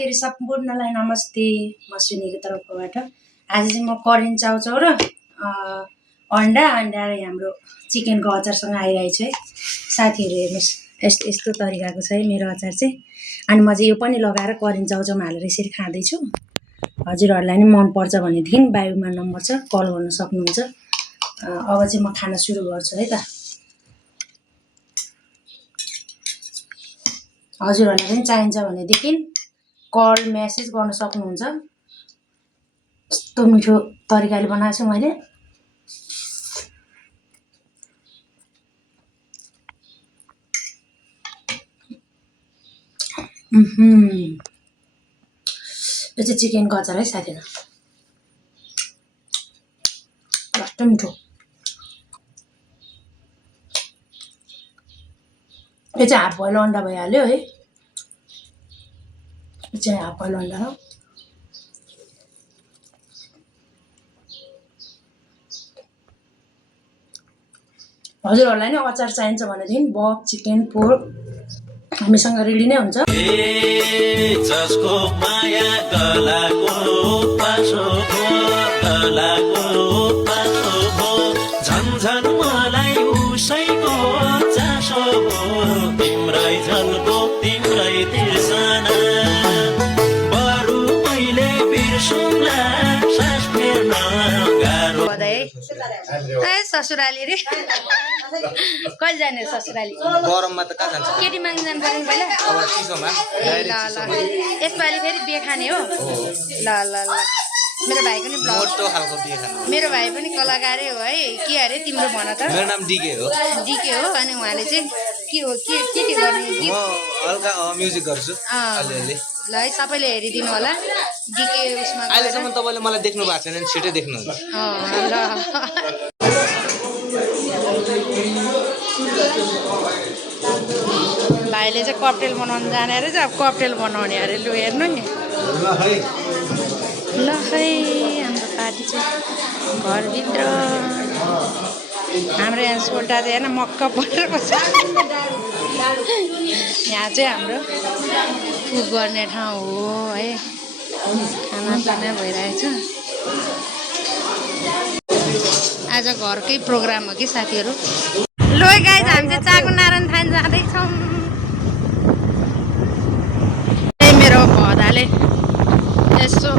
साथीहरु सम्पूर्णलाई नमस्ते। म सुनिको तर्फबाट आज चाहिँ म करेन्ट चाउचाउ र अन्डा र हाम्रो चिकनको अचारसँग आइरहेको छु है। साथीहरु हेर्नुस्, यस्तो तरिकाको छ है मेरो अचार चाहिँ। अनि म चाहिँ यो पनि लगाएर करेन्ट चाउचाउमा हालेर यसरी खाँदै छु। हजुरहरुलाई नि मन पर्छ भनेदेखि बायोमा नम्बर छ, कल गर्न सक्नुहुन्छ। अब चाहिँ म खाना सुरु गर्छु है त। हजुरहरुलाई पनि चाहिन्छ भनेदेखि कल मेसेज गर्न सक्नुहुन्छ। यस्तो मिठो तरिकाले बनाएको छु मैले। यो चाहिँ चिकनको अचार है साथीहरु, कस्तो मिठो। यो चाहिँ हाफ बोइल अन्डा भइहाल्यो है। यो चाहिँ हाफ बोइल अन्डा हो। हजुरहरुलाई नि अचार चाहिन्छ भनेदेखि बक, चिकन, पोर्क हामीसँग रेडी नै हुन्छ। जसको माया गलाको पासोको झन्झन मलाई उसैको चासो हो। तिम्रै झल्को तिम्रै तिर्सना बरु मैले बिर्सुला सास फेर्न गाह्रो। ससुराली रे कहिले जाने ससुराली? गरममा त कहाँ जान्छ? केटी माग्न जानु पर्यो पहिला। अब चिसोमा यसपालि फेरि बिहे खाने हो। ल ल ल मेरो भाइको नि ब्लग, मोटो खालको बिहे खानु। मेरो भाइ पनि कलाकारै हो है। के अरे तिम्रो भन त? मेरो नाम डिके हो। डिके हो। अनि उहाँले चाहिँ के हो के गर्ने? म हल्का म्युजिक गर्छु अलिअलि। ल है सबैले हेरिदिनु होला डिके उसमा। अहिलेसम्म तपाईँले मलाई देख्नु भएको छैन, छिटै देख्नुहुन्छ। ल भाइले चाहिँ ककटेल बनाउनु जाने अरे चाहिँ अब ककटेल बनाउने अरे। लु हेर्नु नि। ल है हाम्रो पार्टी चाहिँ घरभित्र। हाम्रो यहाँ सोल्टा चाहिँ होइन मक्क परेर बस्छ। यहाँ चाहिँ हाम्रो कुक गर्ने ठाउँ हो है। खानापिना भइरहेछ। आज घरकै प्रोग्राम हो कि साथीहरू। लो गाइज हामी चाहिँ चाकु नारायण थान जाँदैछौँ। मेरो भदाले यसो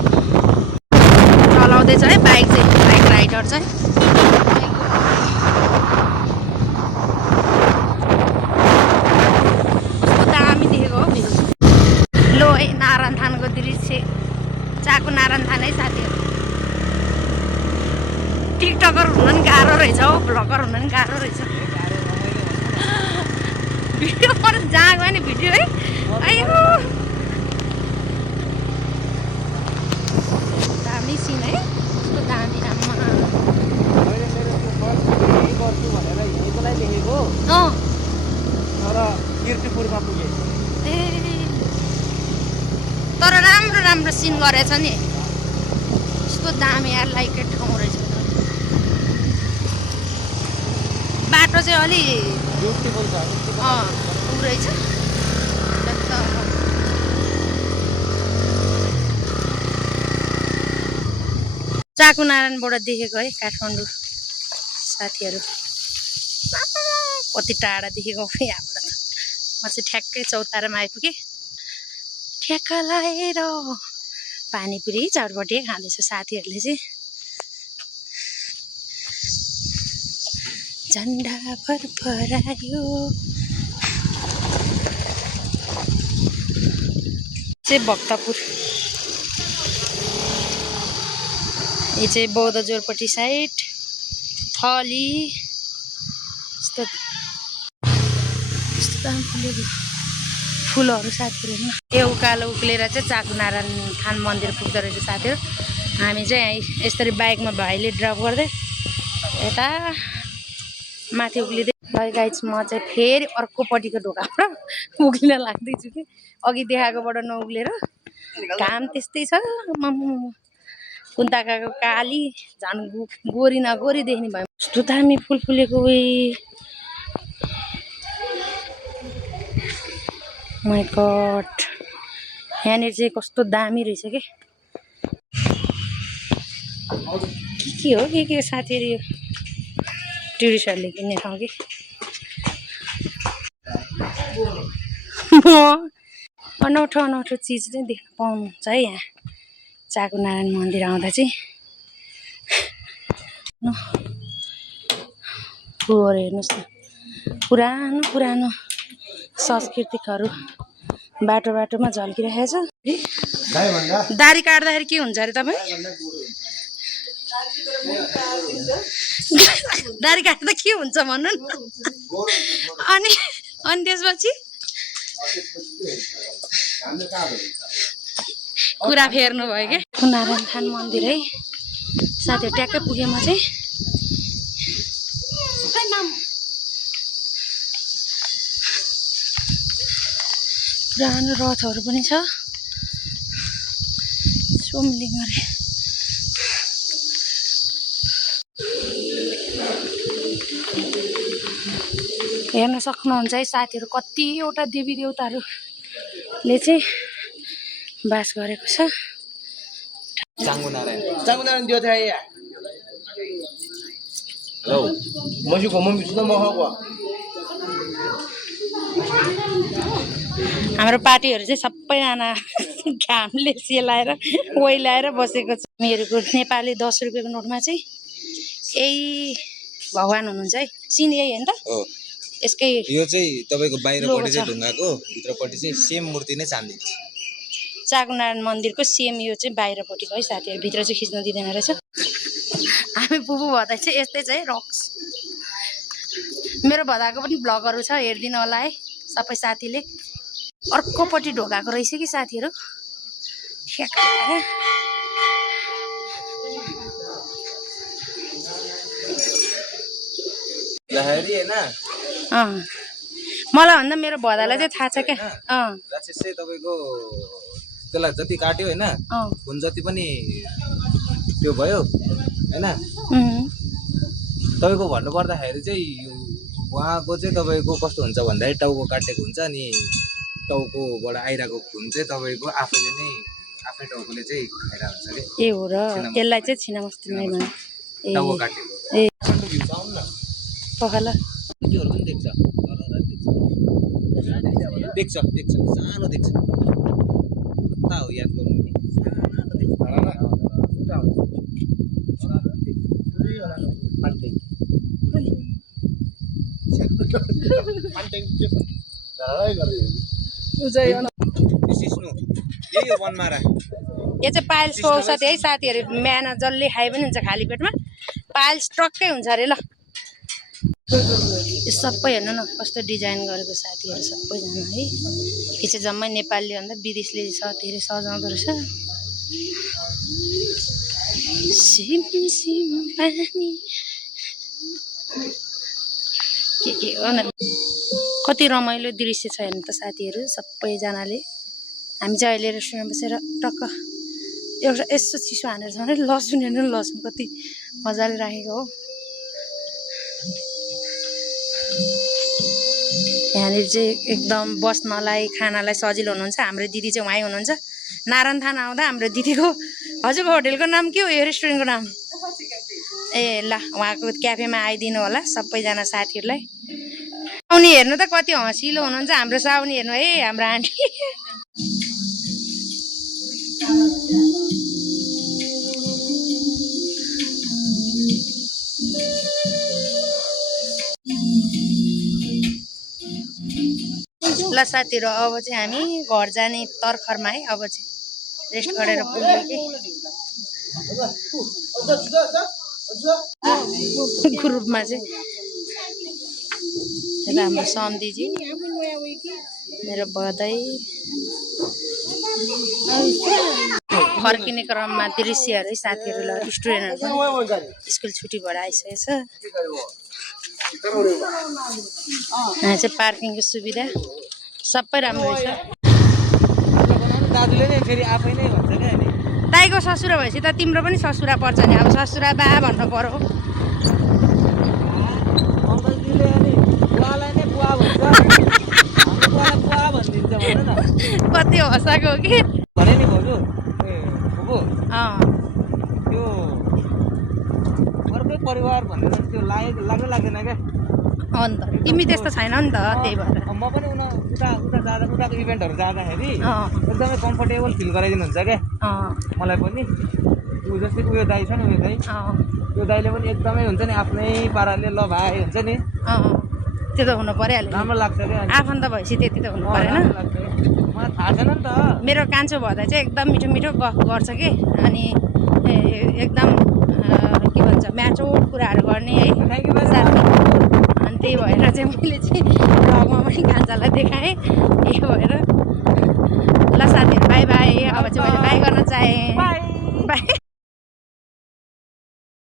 चलाउँदैछ है बाइक चाहिँ, बाइक राइडर चाहिँ। कस्तो दामी देखेको हो भ्यू। लो है नारायण थानको दृश्य, चाकु नारायण थान है साथीहरू। टिकटकर हुन नि गाह्रो रहेछ हौ, भ्लगर हुन नि गाह्रो रहेछ। भिडियो पर जहाँ गयो नि भिडियो है। आयो दामी सिन है, कस्तो दामी आम्मा। तर राम्रो राम्रो सिन गरेछ नि। कस्तो दामी यार, लाइकै ठाउँ रहेछ। बाटो चाहिँ अलि रहेछ। चाकु नारायणबाट देखेको है काठमाडौँ साथीहरू। कति टाढा देखेको यहाँबाट। म चाहिँ ठ्याक्कै चौतारामा आइपुगेँ। ठ्याक्क लाएर पानीपुरी चटपटी खाँदैछ साथीहरूले चाहिँ। झन्डा फरफरायो चाहिँ भक्तपुर। यो चाहिँ बौद्ध जोरपट्टि साइड थली। यस्तो दामी फुलेको फुलहरू साथीहरू। यो उकालो उक्लेर चाहिँ चाकु नारायण थान मन्दिर पुग्दो रहेछ साथीहरू। हामी चाहिँ यसरी बाइकमा भाइले ड्रप गर्दै यता माथि उक्लिँदै। गाइज म चाहिँ फेरि अर्कोपट्टिको ढोकाबाट उक्लिन लाग्दैछु कि अघि देखाएकोबाट नउक्लेर। घाम त्यस्तै छ। कुन्ताकाको काली झन् गोरी न गोरी देख्ने भयो। कस्तो दामी फुल फुलेको उही। माई गड यहाँनिर चाहिँ कस्तो दामी रहेछ के हो के साथीहरू यो टुरिस्टहरूले किन्ने ठाउँ कि अनौठो अनौठो चिज चाहिँ देख्न पाउनुहुन्छ है यहाँ चाकुनारायण मन्दिर आउँदा चाहिँ फोहोर हेर्नुहोस् न पुरानो पुरानो सांस्कृतिकहरू बाटो बाटोमा झल्किरहेको छ दारी काट्दाखेरि के हुन्छ अरे तपाईँ दारी काट्दा के हुन्छ भन्नु न अनि त्यसपछि कुरा फेर्नु भयो क्या नारायण थान मन्दिर है साथीहरू ट्याक्कै पुगेँ म चाहिँ पुरानो रथहरू पनि छ सोमलिङ अरे हेर्न सक्नुहुन्छ है साथीहरू कतिवटा देवी देवताहरूले चाहिँ बास गरेको छ चाङ्गुनारायण त्यो थियो या हेलो मजुको मम्मी सुन म खाको हाम्रो पार्टीहरू चाहिँ सबैजना घामले सेलाएर ओइलाएर बसेको छ मेरोको नेपाली 10 रुपियाँको नोटमा चाहिँ यही भगवान हुनुहुन्छ है सिन यही होइन त यसकै यो चाहिँ तपाईको बाहिरपट्टि चाहिँ ढुङ्गाको भित्रपट्टि चाहिँ सेम मूर्ति नै चाँदी चाकुनारायण मन्दिरको सेम यो चाहिँ बाहिरपट्टिको है साथीहरू भित्र चाहिँ खिच्न दिँदैन रहेछ हामी पुपु भदा चाहिँ यस्तै छ है रक्स मेरो भदाको पनि भ्लगहरू छ हेरिदिनु होला है सबै साथीले अर्कोपट्टि ढोकाएको रहेछ कि साथीहरू लहरी हैन मलाई भन्दा मेरो भदालाई चाहिँ थाहा छ क्या राक्षस चाहिँ तपाईको त्यसलाई जति काट्यो हैन खुन जति पनि त्यो भयो हैन तपाईको भन्नु पर्दाखेरि चाहिँ उहाँको चाहिँ तपाईको कस्तो हुन्छ भन्दाखेरि टाउको काटेको हुन्छ अनि टाउकोबाट आइराको खुन चाहिँ तपाईको आफैले नै आफ्नै टाउकोले चाहिँ खाइरा हुन्छ के ए हो र त्यसलाई चाहिँ छिनामस्तीमै भन्छ ए टाउको काटेको ए जाउँ न पखाला त्योहरु पनि देख्छ देख्छ सानो देख्छ कता हो याद गर्नु नि सानो देख्छ यो चाहिँ पाइल्सको औषधि है साथीहरू बिहान जसले खाए पनि हुन्छ खाली पेटमा पाइल्स ट्रक्कै हुन्छ अरे ल यो सबै हेर्नु न कस्तो डिजाइन गरेको साथीहरू सबैजना है यो चाहिँ जम्मै नेपाली भन्दा विदेशले धेरै सजाउँदो रहेछ सिम सिम पानी के हो न कति रमाइलो दृश्य छ हेर्नु त साथीहरू सबैजनाले हामी चाहिँ अहिले रेस्टुरेन्टमा बसेर टक्क एउटा यस्तो चिसो हानेर छ भने लसुन हेर्नु लसुन कति मजाले राखेको हो यहाँनिर चाहिँ एकदम बस्नलाई खानालाई सजिलो हुनुहुन्छ हाम्रो दिदी चाहिँ उहाँ हुनुहुन्छ नारायण थान आउँदा हाम्रो दिदीको हजुरको होटेलको नाम के हो यो रेस्टुरेन्टको नाम ए ल उहाँको क्याफेमा आइदिनु होला सबैजना साथीहरूलाई साउनी हेर्नु त कति हँसिलो हुनुहुन्छ हाम्रो साउनी हेर्नु है हाम्रो आन्टी ल साथीहरू अब चाहिँ हामी घर जाने तर्खरमा है अब चाहिँ रेस्ट गरेर पुग्यो कि ग्रुपमा चाहिँ हाम्रो सम्धीजी मेरो बधाई फर्किने क्रममा दृश्यहरू है साथीहरूलाई स्टुडेन्टहरू स्कुल छुट्टी भएर आइसकेको छ यहाँ चाहिँ पार्किङको सुविधा सबै राम्रो रहेछ दाजुले नै फेरि आफै नै भन्छ के अनि दाइको ससुरा भएपछि त तिम्रो पनि ससुरा पर्छ नि अब ससुरा बा भन्नु पर्यो अङ्कलजीले अनि बुवालाई नै बुवा भन्छ हाम्रो बुवालाई बुवा भनिदिन्छ भन न कति हँसाएको हो कि परिवार भनेर त्यो लाग्दै लाग्दैन क्या। अन्त तिमी त्यस्तो छैन नि त त्यही भएर म पनि उता जाँदा उताको इभेन्टहरू जाँदाखेरि अँ एकदमै कम्फर्टेबल फिल गराइदिनुहुन्छ क्या अँ मलाई पनि। ऊ जस्तै उयो दाइ छ नि उयो दाइ, अँ त्यो दाइले पनि एकदमै हुन्छ नि आफ्नै पाराले ल भाइ हुन्छ नि, अँ त्यो त हुनु परिहाल्यो राम्रो लाग्छ क्या। आफन्त भएपछि त्यति त हुनु परेन। राम्रो लाग्छ क्या, मलाई थाहा छैन नि त। मेरो कान्छो भँदा चाहिँ एकदम मिठो मिठो गफ गर्छ कि अनि एकदम के भन्छ म्याचोड कुराहरू गर्ने है थ्याङ्क यू भेरी साथी। मच। अनि त्यही भएर चाहिँ मैले चाहिँ भ्लगमा पनि कान्छालाई देखाएँ। त्यही भएर ल साथीहरू बाई बाई। अब चाहिँ मैले बाई गर्न चाहेँ। बाई। बाई।